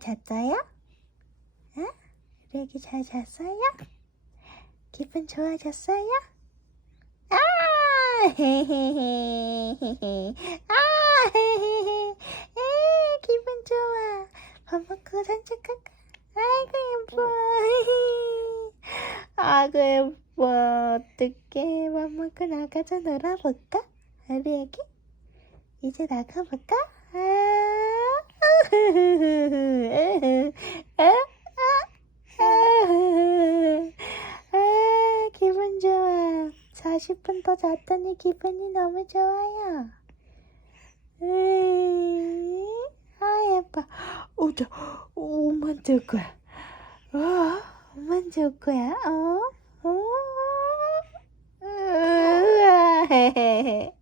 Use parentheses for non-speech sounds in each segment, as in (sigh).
잤어요? 응? 레기 잘 잤어요? 기분 좋아졌어요? 아! 헤헤헤헤헤. (laughs) 아! 헤헤헤. (laughs) 에, 기분 좋아. 밥 먹고 산책할까? 아이고, 예뻐. (laughs) 아이고, 예뻐. 어떡해. 밥 먹고 나가서 놀아볼까? 우리 애기? 이제 나가볼까? 아, 아, 아, 아, 기분 좋아. 40분 더 잤더니 기분이 너무 좋아요. 으이, 아, 예뻐. 오, 저, 오, 만질 거야. 어, 만질 거야. 어, 어, 으아, 헤헤헤.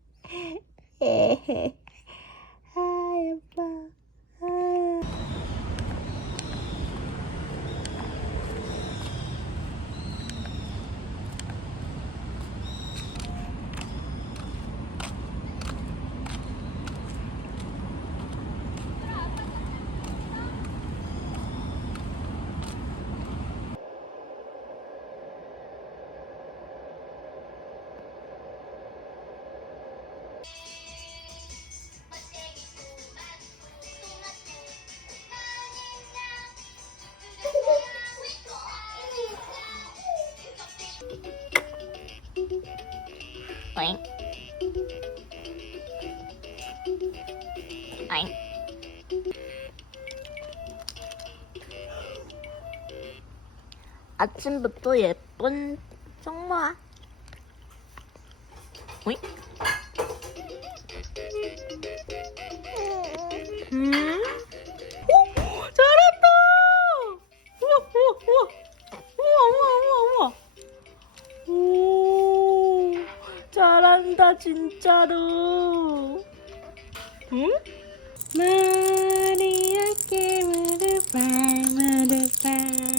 헤헤. 아침부터 예쁜 정모아. 음? 오, 잘한다. 우와, 우와, 우와. 우와, 우와, 우와, 우와. 오, 잘한다 진짜로. 응? 마리아께 무릎발 무릎발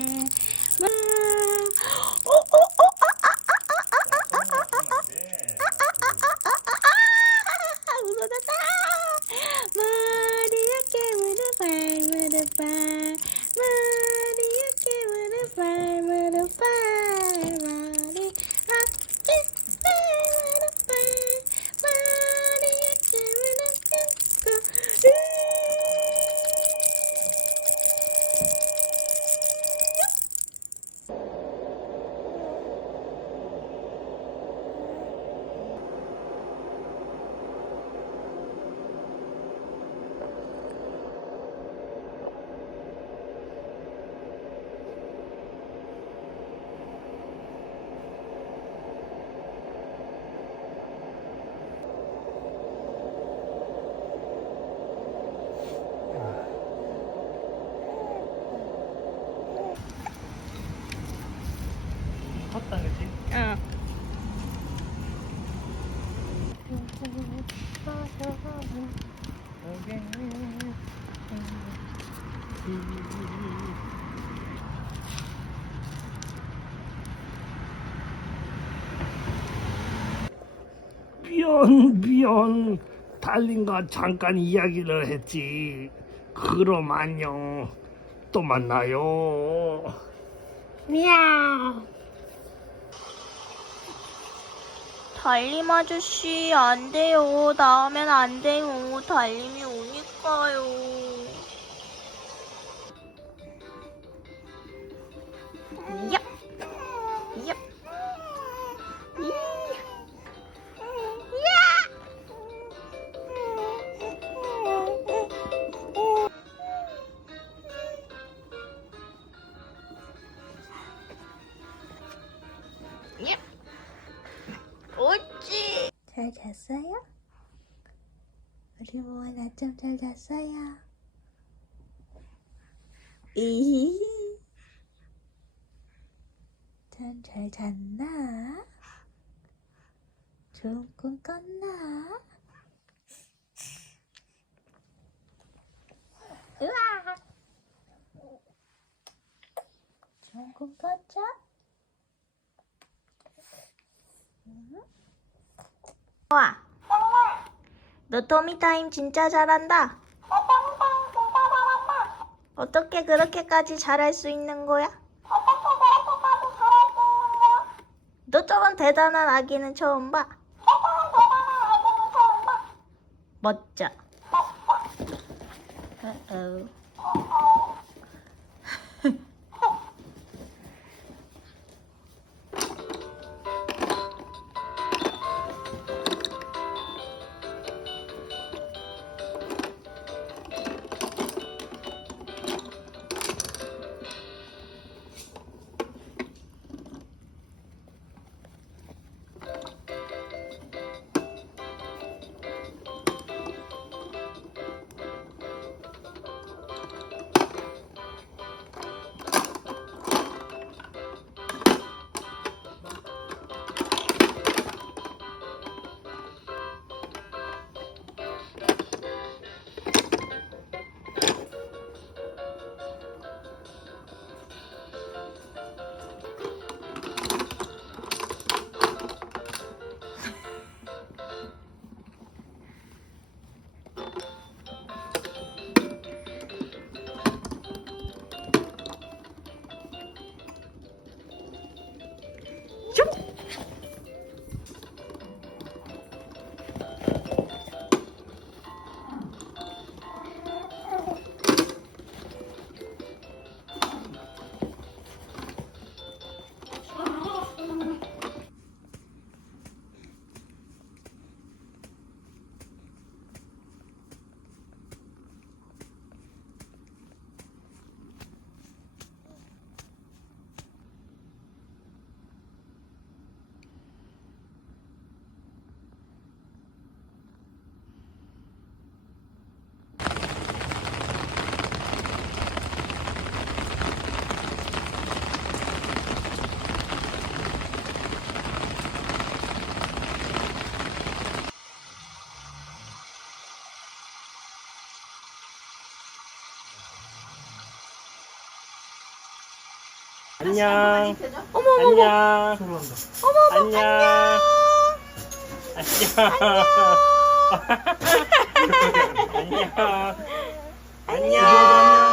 컸다 그지? 응. 미안 미안 달린과 잠깐 이야기를 했지. 그럼 안녕. 또 만나요. 미야우. 달림 아저씨 안 돼요. 나오면 안 돼요. 달림이 오니까요. 야, 야, 잤어요? 우리 모아 낮잠 잘 잤어요? 이 잠잘 잤나? 좋은 꿈 꿨나? 으아! 좋은 꿈 꿨죠? 와. 너 토미 타임 진짜 잘한다. 어떻게 그렇게까지 잘할 수 있는 거야? 너 저런 대단한 아기는 처음 봐. 멋져. 어 안녕. 어머 어머 어머. 안녕. 어머 어머 안녕. 안녕. 안녕. (laughs) 안녕.